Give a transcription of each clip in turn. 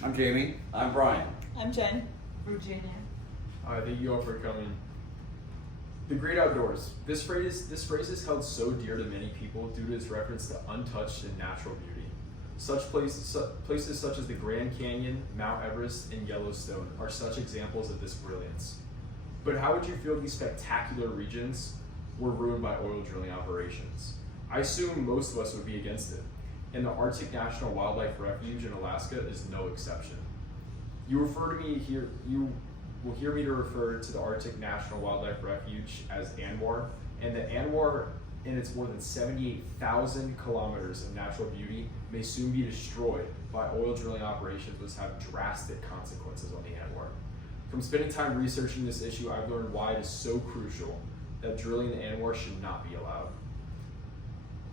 I'm Jamie. I'm Brian. I'm Jen. Virginia. Thank you all for coming. The great outdoors. This phrase is held so dear to many people due to its reference to untouched and natural beauty. Places such as the Grand Canyon, Mount Everest, and Yellowstone are such examples of this brilliance. But how would you feel these spectacular regions were ruined by oil drilling operations? I assume most of us would be against it, and the Arctic National Wildlife Refuge in Alaska is no exception. You will hear me to refer to the Arctic National Wildlife Refuge as ANWR, and the ANWR in its more than 78,000 kilometers of natural beauty may soon be destroyed by oil drilling operations which have drastic consequences on the ANWR. From spending time researching this issue, I've learned why it is so crucial that drilling the ANWR should not be allowed.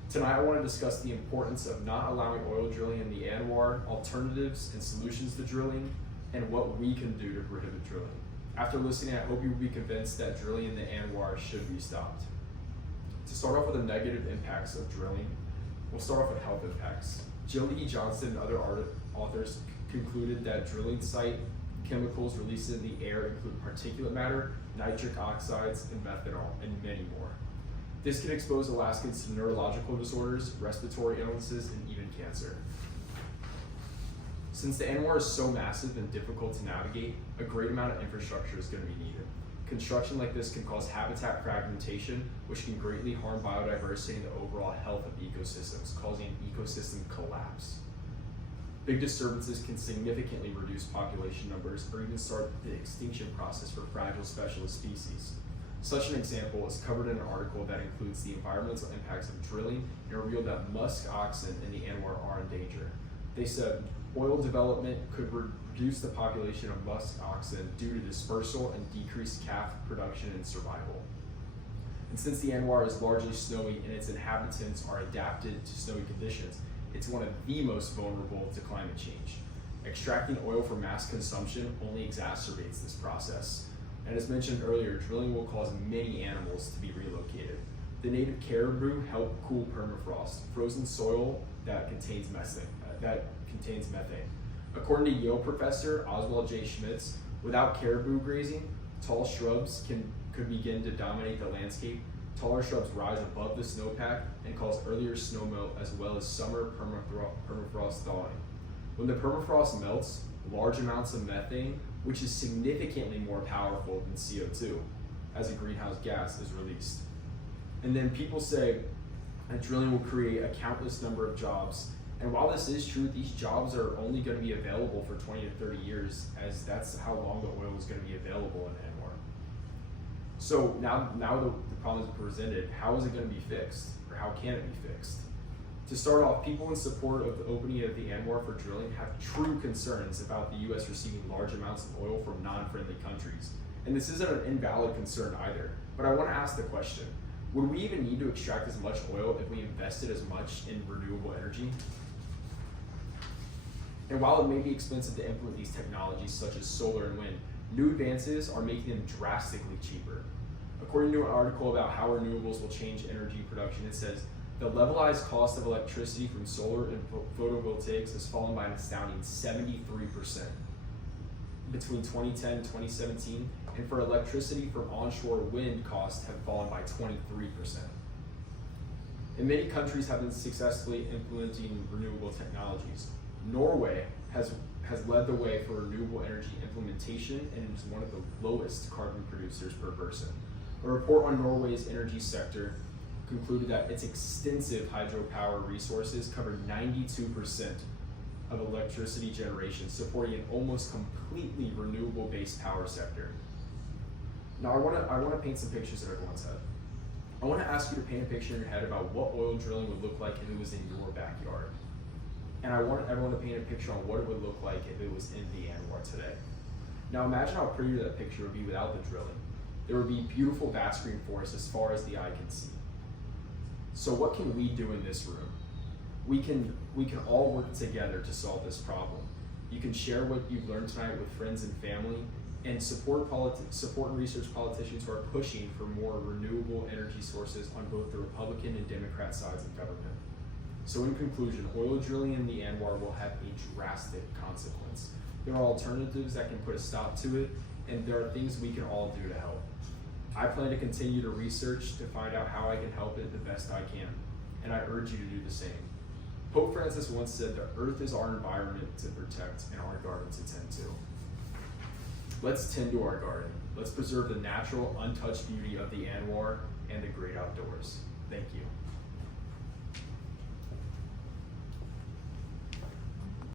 Tonight I want to discuss the importance of not allowing oil drilling in the ANWR, alternatives and solutions to drilling, and what we can do to prohibit drilling. After listening, I hope you will be convinced that drilling in the ANWR should be stopped. To start off with the negative impacts of drilling, we'll start off with health impacts. Jill E. Johnson and other authors concluded that drilling site chemicals released in the air include particulate matter, nitric oxides, and methanol, and many more. This can expose Alaskans to neurological disorders, respiratory illnesses, and even cancer. Since the ANWR is so massive and difficult to navigate, a great amount of infrastructure is going to be needed. Construction like this can cause habitat fragmentation, which can greatly harm biodiversity and the overall health of ecosystems, causing ecosystem collapse. Big disturbances can significantly reduce population numbers or even start the extinction process for fragile specialist species. Such an example is covered in an article that includes the environmental impacts of drilling and revealed that musk oxen in the ANWR are in danger. They said oil development could reduce the population of musk oxen due to dispersal and decreased calf production and survival. And since the ANWR is largely snowy and its inhabitants are adapted to snowy conditions, it's one of the most vulnerable to climate change. Extracting oil for mass consumption only exacerbates this process. And as mentioned earlier, drilling will cause many animals to be relocated. The native caribou help cool permafrost, frozen soil that contains methane. According to Yale professor Oswald J. Schmitz, without caribou grazing, tall shrubs could begin to dominate the landscape. Taller shrubs rise above the snowpack and cause earlier snowmelt as well as summer permafrost thawing. When the permafrost melts, large amounts of methane, which is significantly more powerful than CO2 as a greenhouse gas, is released. And then people say that drilling will create a countless number of jobs. And while this is true, these jobs are only going to be available for 20 to 30 years, as that's how long the oil is going to be available in ANWR. So now the problem is presented, how is it going to be fixed? Or how can it be fixed? To start off, people in support of the opening of the ANWR for drilling have true concerns about the U.S. receiving large amounts of oil from non-friendly countries. And this isn't an invalid concern either, but I want to ask the question, would we even need to extract as much oil if we invested as much in renewable energy? And while it may be expensive to implement these technologies such as solar and wind, new advances are making them drastically cheaper. According to an article about how renewables will change energy production, it says, the levelized cost of electricity from solar and photovoltaics has fallen by an astounding 73% between 2010 and 2017, and for electricity from onshore wind costs have fallen by 23%. And many countries have been successfully implementing renewable technologies. Norway has led the way for renewable energy implementation and is one of the lowest carbon producers per person. A report on Norway's energy sector concluded that its extensive hydropower resources cover 92% of electricity generation, supporting an almost completely renewable-based power sector. Now I want to paint some pictures in everyone's head. I want to ask you to paint a picture in your head about what oil drilling would look like if it was in your backyard. And I want everyone to paint a picture on what it would look like if it was in the ANWR today. Now imagine how pretty that picture would be without the drilling. There would be beautiful vast green forests as far as the eye can see. So what can we do in this room? We can all work together to solve this problem. You can share what you've learned tonight with friends and family, and support and research politicians who are pushing for more renewable energy sources on both the Republican and Democrat sides of government. So in conclusion, oil drilling in the Anwar will have a drastic consequence. There are alternatives that can put a stop to it, and there are things we can all do to help. I plan to continue to research to find out how I can help it the best I can, and I urge you to do the same. Pope Francis once said, "The earth is our environment to protect and our garden to tend to." Let's tend to our garden. Let's preserve the natural, untouched beauty of the Anwar and the great outdoors. Thank you.